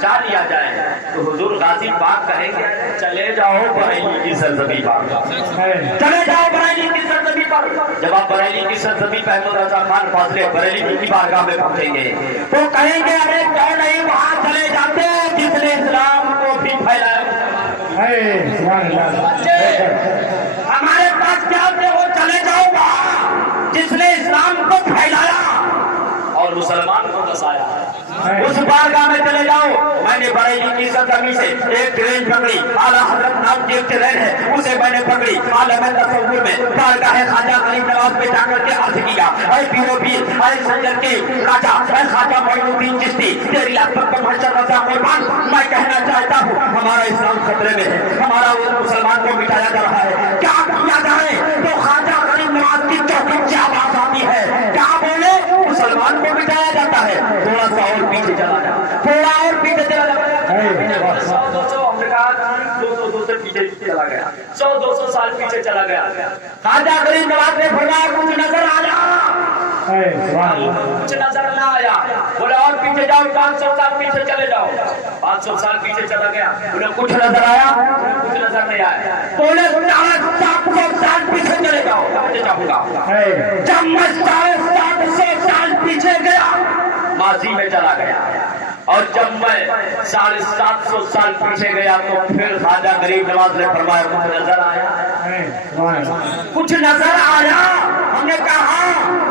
بچا لیا جائے تو حضور غازی پاک کہیں گے چلے جاؤ بریلی کی سرزمین پر، چلے جاؤ بریلی کی سرزمین پر۔ جب آپ بریلی کی سرزمین پہ احمد رضا خان فاضل بریلی کی بارگاہ میں پہنچیں گے تو کہیں گے ارے کیوں نہیں وہاں چلے جاتے جس نے اسلام کو بھی پھیلایا۔ ہمارے پاس کیا تھے، وہ چلے جاؤ وہاں جس نے اسلام کو پھیلایا اور مسلمان کو بسایا، اس بارگاہ میں چلے جاؤ۔ میں نے بریلی کی سرزمین سے ایک ٹرین پکڑی، اعلیٰ حضرت نام کی ایک ٹرین ہے اسے میں نے پکڑی، عالم تصور میں بارگاہ خواجہ غریب نواز پہ جا کر کے عرض کیا، اے پیرو پیر، اے سنجر کے راجا، اے خواجہ معین الدین چشتی، تیری عظمت پر محشر رضا قربان، میں کہنا چاہتا ہوں ہمارا اسلام خطرے میں ہے، ہمارا مسلمان کو مٹایا جا رہا ہے، کیا کیا جائے؟ تو خواجہ غریب نواز کی چوکٹ سے آواز آتی ہے، کیا بولے؟ مسلمان کو مٹایا جاتا ہے، تھوڑا سا اور پیچھے چلا جا، تھوڑا اور پیچھے چلا جا، 100-200 ہم نے کہا 200 پیچھے چلا گیا، 100-200 سال پیچھے چلا گیا۔ خواجہ غریب نواز نے فرمایا کچھ نظر آیا، کچھ نظر نہ آیا، بولے اور پیچھے جاؤ، 500 سال پیچھے چلے جاؤ، 500 سال پیچھے چلا گیا، بولے کچھ نظر آیا، کچھ نظر نہیں آیا، بولے 700 سال پیچھے چلے جاؤ، پیچھے جاؤں گا۔ جب میں 750 سال پیچھے گیا ماضی میں چلا گیا، اور جب میں 750 سال پیچھے گیا تو پھر خواجہ غریب نواز نے فرمایا کچھ نظر آیا، کچھ نظر آیا۔ ہم نے کہا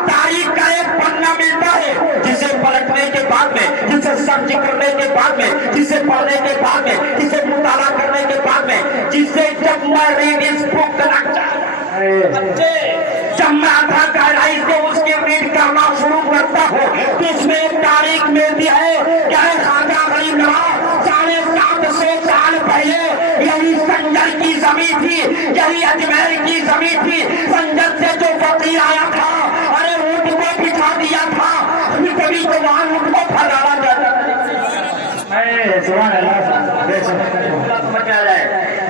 تاریخ کا ایک پنا ملتا ہے جسے پلٹنے کے بعد میں، جسے سرچ کرنے کے بعد میں، جسے پڑھنے کے بعد میں، جسے مطالعہ کرنے کے بعد میں، جسے جب میں ریڈ اس بک جب میں آدھا گہرائی سے اس کی ریڈ کرنا شروع کرتا ہوں تو اس میں ایک تاریخ ملتی ہے کہ خواجہ غریب نواز 750 سال پہلے یہی سنجر کی زمین تھی، یہی اجمیر کی زمین تھی، سنجر سے جو فقیر آیا تھا ارے اونٹ کو بٹھا دیا تھا، کبھی تو وہاں اونٹ کو پھیلانا جاتا تھا،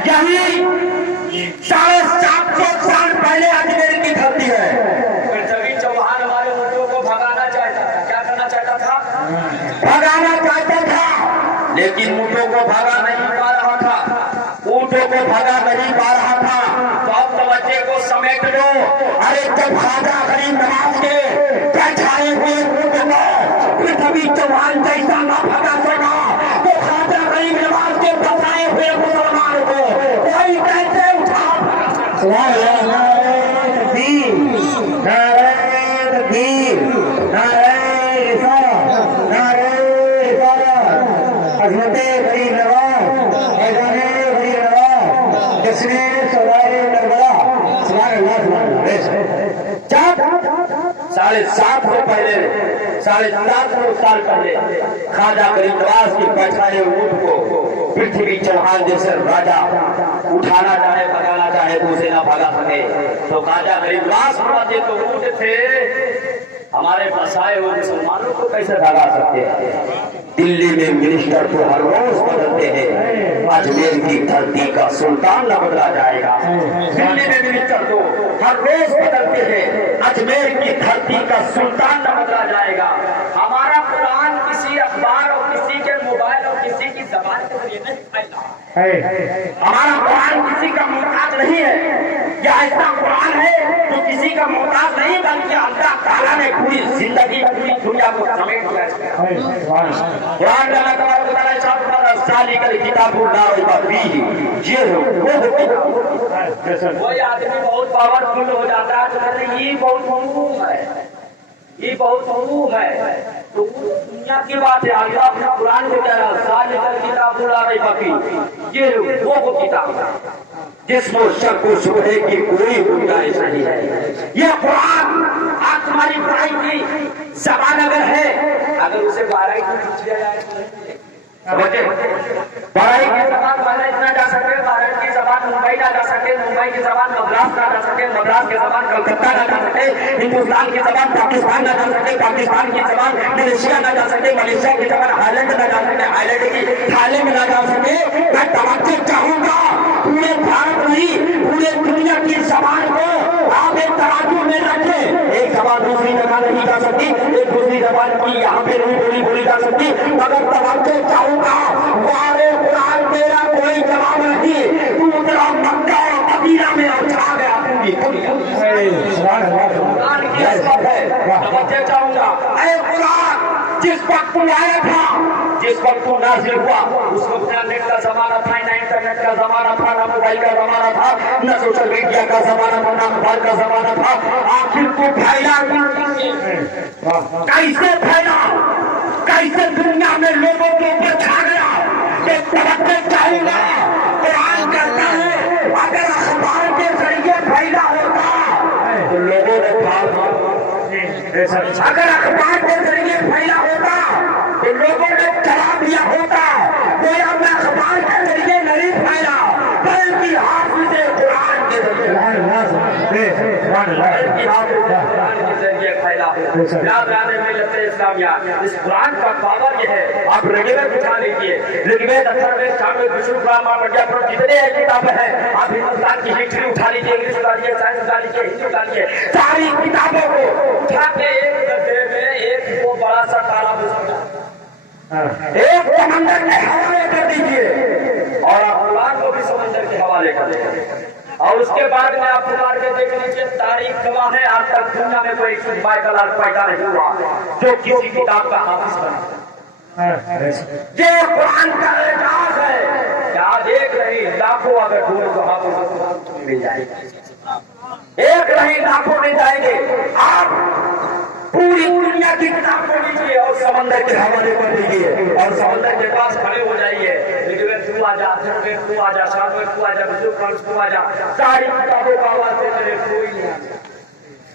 یہی 750 سال پہلے اجمیر کی دھرتی ہے۔ پھر چوہان ہمارے اونٹوں کو بھگانا چاہتا تھا، کیا کرنا چاہتا تھا؟ بھگانا چاہتا تھا، لیکن اونٹوں کو بھگا نہیں پا رہا تھا، اونٹوں کو بھگا نہیں پا رہا تھا۔ تو اب توجہ کو سمیٹ لو، ارے جب خواجہ غریب نواز کے بیٹھائے ہوئے اونٹ کو پھر چوہان جیسا نہ بھگا سکا تو خواجہ غریب نواز کے بتائے ہوئے مسلمان کو کوئی کیسے اٹھا؟ ساڑھے 700 سال پہلے خواجہ غریب نواز کے بیٹھائے اونٹ کو پرتھوی چوہان جیسے راجا اٹھانا چاہے بھگانا چاہے تو اسے نہ بھگا سکے۔ تو خواجہ غریب نواز فرماتے تو اونٹ تھے، ہمارے بسائے ہوئے مسلمانوں کو کیسے بھگا سکتے ہیں؟ دلی میں منسٹر تو ہر روز بدلتے ہیں، اجمیر کی دھرتی کا سلطان نہ بدلا جائے گا۔ دلی میں منسٹر تو ہر روز بدلتے ہیں، اجمیر کی دھرتی کا سلطان نہ بدلا جائے گا۔ ہمارا قرآن کسی اخبار اور کسی کے موبائل اور کسی کی زبان کے ذریعے نہیں پھیلا، ہمارا قرآن کسی کا محتاج نہیں ہے، یہ ایسا قرآن ہے جو کسی کا محتاج نہیں بلکہ اللہ تعالیٰ نے پوری زندگی پوری دنیا کو سمیٹ لیا ہے۔ قرآن اللہ تبارک و تعالیٰ ارشاد فرماتا ہے ذالک الکتاب لا ریب فیہ، یہ وہی آدمی بہت پاورفل ہو جاتا ہے تو کہتے ہیں یہ بہت ممنوع ہے، یہ بہت ممنوع ہے، تو دنیا کی بات ہے۔ اللہ اپنے قرآن کو کہہ رہا ہے ذالک الکتاب لا ریب فیہ، یہ وہ کتاب ہے جس میں شک و شبہے کی کوئی گنجائش نہیں ہے۔ یہ قرآن آپ تمہاری پڑھائی کی زبان اگر ہے، اگر اسے بارہی میں پوچھ لیا جائے بارہی کی زبان بارہی نہ جا سکے، بارہی کی زبان ممبئی نہ جا سکے، ممبئی کی زبان مدراس نہ جا سکے، مدراس کی زبان کلکتہ نہ جا سکے، ہندوستان کی زبان پاکستان نہ جا سکے، پاکستان کی زبان ملیشیا نہ جا سکے، ملیشیا کی زبان ہالینڈ نہ جا سکے، ہالینڈ کی تھائیلینڈ نہ جا سکے۔ میں توجہ چاہوں گا پورے بھارت نہیں پورے دنیا کی زبان کو آپ ایک ترازو میں رکھیں، ایک زبان دوسری جگہ نہیں جا سکتی، ایک دوسری زبان کی یہاں پہ نہیں بولی جا سکتی، مگر توجہ چاہوں گا تو آیا تھا جس وقت تو نازل ہوا اس وقت نہ نیٹ کا زمانہ تھا، نہ انٹرنیٹ کا زمانہ تھا، نہ موبائل کا زمانہ تھا، نہ سوشل میڈیا کا زمانہ تھا، نہ اخبار کا زمانہ تھا. آخر تو پھیلا کیسے پھیلا، کیسے دنیا میں لوگوں کے اوپر چھا گیا. ایک توقع چاہیے گا قرآن کہتا ہے اگر اخبار کے ذریعے پھیلا ہوتا تو لوگوں نے کہا، اگر اخبار کے ذریعے پھیلا ہوتا تو لوگوں نے چلا دیا ہوتا. گویا میں اخبار کے ذریعے نہیں پھیلا بلکہ حافظ قرآن کے ذریعے پھیلا. یاد آنے میں لگتے اسلامیہ اس قرآن کا پاور یہ ہے. آپ ریگولر اٹھا لیجیے، ریگولر جتنے کتابیں ہیں آپ ہندوستان کی ہسٹری اٹھا لیجیے، انگلش اٹھا لیجیے، سائنس اٹھا لیجیے، ہندی اٹھا لیجیے، ساری کتابوں کو اٹھا کے ایک ڈبے میں ایک وہ بڑا سا تالاب ایک سمندر کے حوالے کر دیجیے اور آپ قرآن کو بھی سمندر کے حوالے کر دیجیے. اور اس کے بعد میں آپ اتار کے دیکھ لیجیے تاریخ گواہ ہے آج تک دنیا میں کوئی بائبل پیدا نہیں ہوا جو کسی کتاب کا حافظ بنا. یہ قرآن کا اعجاز ہے. کیا دیکھ رہی لاکھوں اگر ڈھونڈ کو حافظ مل جائے گا، ایک نہیں لاکھوں مل جائیں گے. آپ پوری دنیا کی کتاب کو لیجیے اور سمندر کے حوالے کر دیجیے اور سمندر کے پاس کھڑے ہو جائیے. تو آ جا، تو آ جا، شام میں تو آ جا، تو آ جا، ساری کتابوں کا آواز دیتے کوئی نہیں.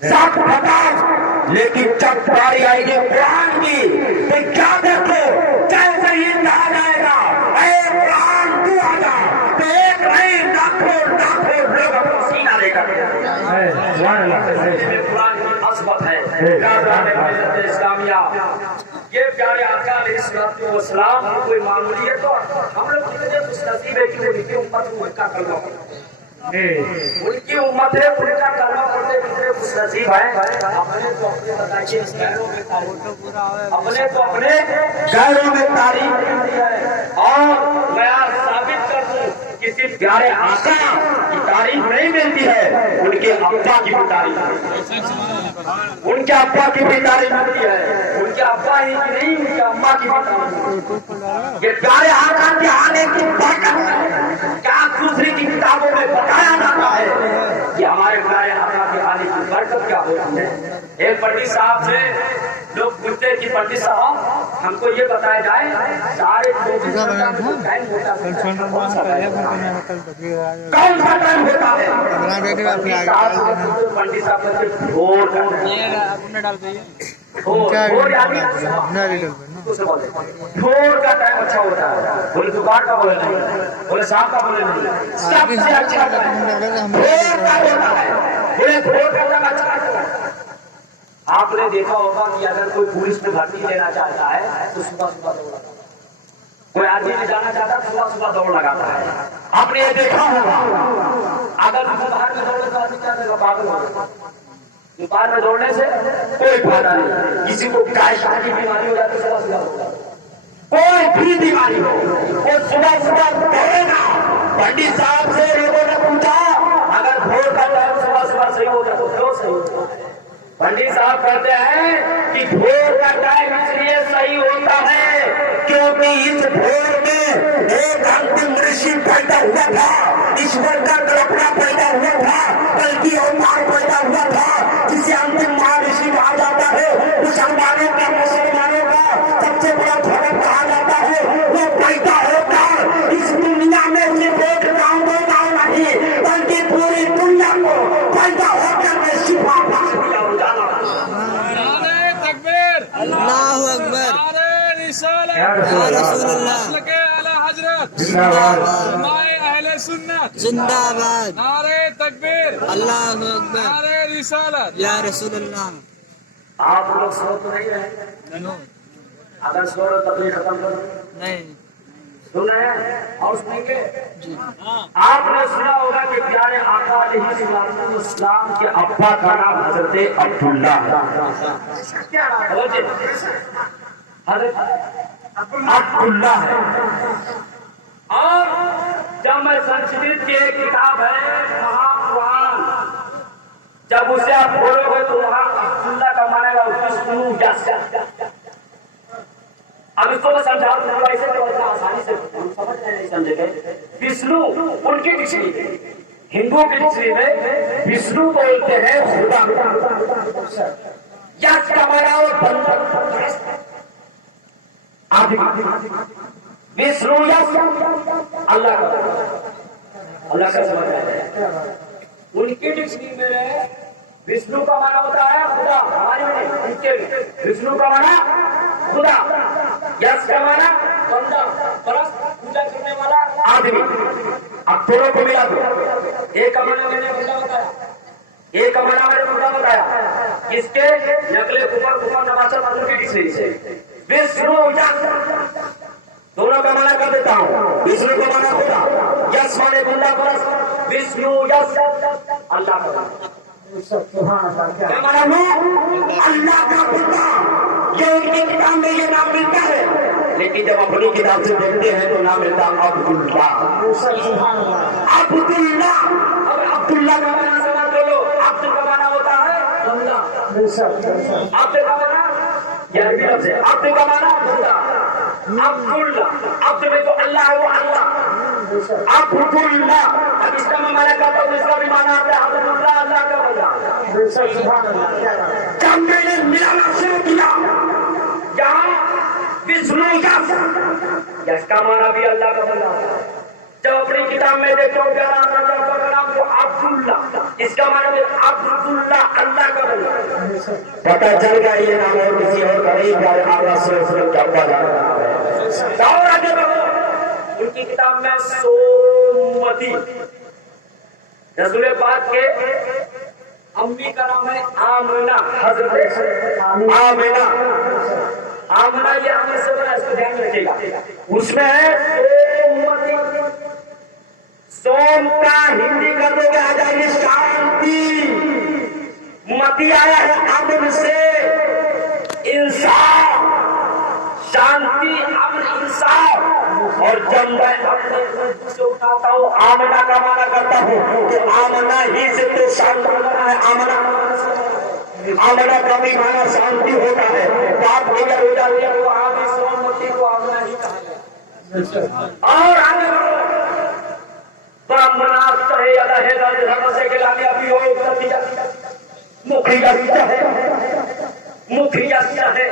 سب پتا لیکن جب باری آئے گی قرآن کی تو کیا دیکھو جیسے ہی کہا جائے گا اے قرآن تو آ جا تو ایک نہیں لاکھوں لاکھوں لوگ اپنا سینہ لے کر قرآن کی عظمت ہے. اسلامیہ یہ پیارے آقا علیہ الصلوۃ والسلام کوئی معمولی ہے تو ہم لوگ کتنے خوش نصیب ہے کہ ان کی امت ان کا کلمہ پڑھتے ہیں، ان کی امت ہے ان کا کلمہ پڑھتے کتنے خوش نصیب ہیں. اپنے تو اپنے بتائیے اپنے تو اپنے غیروں میں تعریف ہے. اور میں ثابت کر دوں کسی پیارے آقا کی تعریف نہیں ملتی ہے، ان کے ابا کی بھی تعریف، ان کے ابا کی بھی تعریف ملتی ہے. ان کے ابا ہی کی نہیں، ان کے اما کی بھی تعریف. یہ پیارے آقا کے آنے کی برکت ہے. کیا دوسری کی کتابوں میں بتایا جاتا ہے کہ ہمارے پیارے آقا کے آنے کی برکت کیا ہوتی ہے. ایک پنڈت صاحب سے لوگ پوچھتے کہ پنڈت صاحب ہم کو یہ بتایا جائے سارے کون سا ٹائم ہوتا ہے. پنڈت صاحب بھور کا ٹائم اچھا ہوتا ہے. بولے دوپہر کا بولے نہیں، بولے شام کا بولے نہیں، سب سے اچھا بولے بھور کا ٹائم اچھا. آپ نے دیکھا ہوگا کہ اگر کوئی پولیس میں بھرتی لینا چاہتا ہے تو صبح صبح دوڑ لگاتا ہے. کوئی آدمی میں جانا چاہتا ہے صبح صبح دوڑ لگاتا ہے. آپ نے یہ دیکھا ہوگا. اگر باہر میں دوڑنے سے آدمی کیا دیکھا پاگل ہو جاتا ہے. دوپہر میں دوڑنے سے کوئی فائدہ نہیں. کسی کو شاہ کی بیماری ہو جاتی ہے صبح صبح ہوتا ہے. کوئی بھی بیماری ہو وہ صبح صبح دوڑے گا. پنڈت صاحب سے لوگوں نے پوچھا اگر بھور کا ٹائم صبح صبح صحیح ہو جائے تو کیوں صحیح ہوتا ہے. پنڈت صاحب کہتے ہیں کہ بھور کا ٹائم اس لیے صحیح ہوتا ہے کیونکہ اس بھور میں ایک انتم رشی پیدا ہوا تھا، ایشور کا کلپنا پیدا ہوا تھا، بلکہ اوتار پیدا ہوا تھا جسے انتم مہارشی کہا جاتا ہے. مسلمانوں کا مسلمانوں کا سب سے بڑا دھرم کہا جاتا ہے. وہ پیدا ہوتا اس دنیا میں صرف ایک گاؤں دو گاؤں نہیں بلکہ پوری دنیا کو پیدا ہو کر میں شفا بخش دیا. اللہ اکبر، یا رسول اللہ، اہل سنت زندہ باد، نعرہ تکبیر، اللہ اکبر، نعرہ رسالت، یا رسول اللہ. آپ لوگ سو تو نہیں رہے؟ اگر سو رہے تکلیف ختم کرو نہیں سن رہے ہیں اور سنیں گے. آپ نے سنا ہوگا کہ پیارے آقا علیہ الصلوۃ والسلام کے ابا کا نام حضرت عبداللہ ہے. حضرت عبداللہ ہے. اور جب میں سنسکرت کی ایک کتاب ہے مہاپران، جب اسے آپ کھولو گے تو وہاں عبداللہ کا مانے گا اس کی سنو جس. اب اس کو میں سمجھا دوں گا ایسے تو آسانی سے سمجھ نہیں سمجھے گئے. وشنو ان کی ڈکشنری ہندو کی ڈکشنری میں وشنو بولتے ہیں خدا. یش کا مانا اور آدمی. وشنو یش اللہ کا اللہ کا سمجھ آیا. ان کی ڈکشنری میں وشنو کا مانا ہوتا ہے خدا. ہماری میں ان کے وشنو کا مانا خدا. یش کا مانا بندہ پرست پوجا کرنے والا آدمی. اب دونوں کو ملا دو. ایک کا مانا میں نے بندہ بتایا, ایک کا مانا میں نے بندہ بتایا. کس کے نقلے کفر نواسر مذہب کی ڈکشنری سے. وشنو یش دونوں کا مانا کر دیتا ہوں. وشنو کا مانا خدا, یش مانے بندہ پرست. وشنو یش اللہ کا کیا مانا اللہ کا بندہ. یہ ان کی کتاب میں یہ نام ملتا ہے, لیکن جب اپنی کتاب سے دیکھتے ہیں تو نام ملتا عبداللہ. عبداللہ. اب عبداللہ کا مانا سمجھ لو. عبد کا مانا ہوتا ہے بندہ. عبد کا مانا یہ عربی لفظ ہے. عبد کا مانا بندہ. عبداللہ عبد میں تو اللہ ہے وہ اللہ. عبداللہ. اب اس کا میں مانا کرتا ہوں, اس کا بھی مانا آتا ہے عبداللہ اللہ کا بندہ. جب میں نے ملانا شروع کیا جہاں وشنو یش کا مانا بھی اللہ کا بندہ. جب اپنی کتاب میں دیکھو نام تو عبداللہ, اس کا مانا بھی عبداللہ اللہ کا بندہ. پتہ چل گیا یہ نام اور کسی اور غریب کا اور آگے بڑھو. ان کی کتاب میں سومتی رسول پاک کے امی کا نام ہے آمنہ. حضرت آمنہ. آمنہ یہ آمنہ سے بنا, اس کو دھیان رکھے گا. اس میں ہے سومتی. سوم کا ہندی کر دو گے آ جائے گی شانتی. متی آیا ہے امن سے انصاف. شانتی امن انصاف. اور جب میں اپنے سے اٹھاتا ہوں آمنہ کا مانا کرتا ہوں تو آمنہ ہی سے تو شانتی ہوتا ہے. آمنہ کا بھی مانا شانتی ہوتا ہے. بات ادھر ہو جاتی ہے وہ آگے سومتی کو آمنہ ہی کہا گیا. اور آگے برہمنات چاہے ادا ہے دھرم سے گلانے ابھی ہو نتیجہ مکھیا چاہے مکھیا چاہے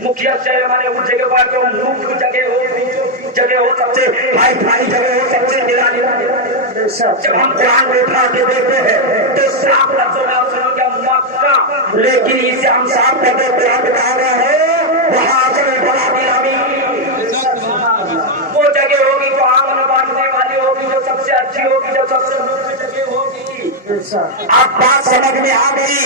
مکھیا چاہے ہمارے ان جگہ پر جو مکھ جگہ ہو سب سے بھائی جگہ ہو سب سے گلانے. جب ہم قرآن کو اٹھا کے دیکھتے ہیں تو صاف لفظوں میں آپ سنو گیا مکہ, لیکن اسے ہم صاف کر کے قرآن بتا رہے ہیں وہاں سے بڑا گلامی. وہ جگہ ہوگی جو آمن بانٹنے والی ہوگی, جو سب سے اچھی ہوگی, جو سب سے مکھ جگہ ہوگی. اب بات سمجھ میں آ گئی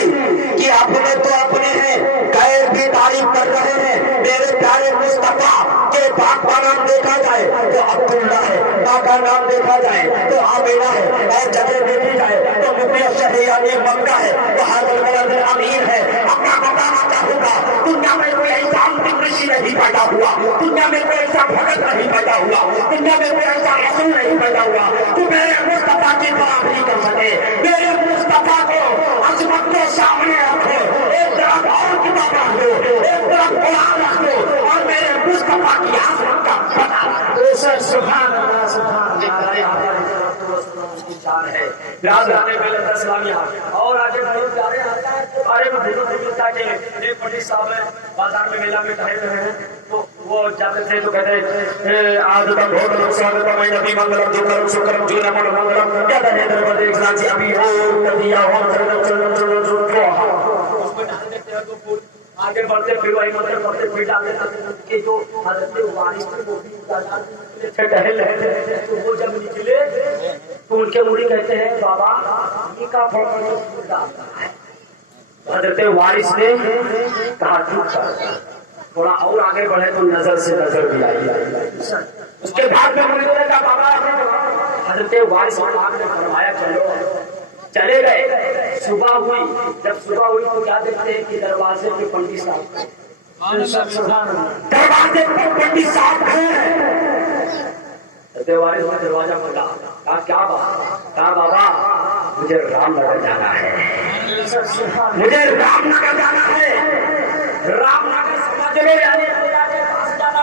کہ اپنے تو اپنے ہیں, غیر بھی تعریف کر رہے ہیں. میرے پیارے مصطفیٰ کے باپ کا نام دیکھا جائے تو عبداللہ ہے, ماں کا نام دیکھا جائے تو آمینہ ہے, اور جگہ دیکھی جائے تو مکہ شہریان مکہ ہے, وہاں بلد امیر ہے. اپنا بتانا چاہوں گا دنیا میں کوئی ایسا رشی نہیں پیدا ہوا, دنیا میں کوئی ایسا بھگت نہیں پیدا ہوا, دنیا میں کوئی ایسا رسول نہیں پیدا ہوا تو میرے مصطفیٰ کی برابری کر سکے. میرے مصطفیٰ کو عظمت کے سامنے رکھو, ایک طرف اور کتاب رکھ دو, ایک طرف قرآن رکھ دو, اور میرے مصطفیٰ کی عظمت کا پتہ. سبحان اللہ سبحان اللہ. ہے اور آگے بہت پیارے آتا ہے بارے میں ایک پنڈت صاحب ہے بازار میں میلہ میں ٹہل رہے ہیں تو وہ جاتے تھے تو کہتے ہیں آج تک بہت منگلم ابھی آگے بڑھتے پھر وہی مطلب پڑھتے پھر ڈالتے کہ جو حضرت وارث تھے وہ بھی ٹہل رہے تھے تو وہ جب نکلے تو ان کے مریدی کہتے ہیں بابا یہ کا حضرت وارث نے کہا تھوڑا اور آگے بڑھے تو نظر سے نظر بھی آئی. اس کے بعد میں مریدوں نے کہا بابا حضرت وارث نے فرمایا چلے گئے. صبح ہوئی, جب صبح ہوئی تو کیا دیکھتے ہیں کہ دروازے پہ پنڈت صاحب دروازے پہ پنڈت صاحب دروازہ کھولا. کیا بات؟ کہا بابا مجھے رام نگر جانا ہے, مجھے رام نگر جانا ہے. رام نگر سمجھ لو یعنی پاس جانا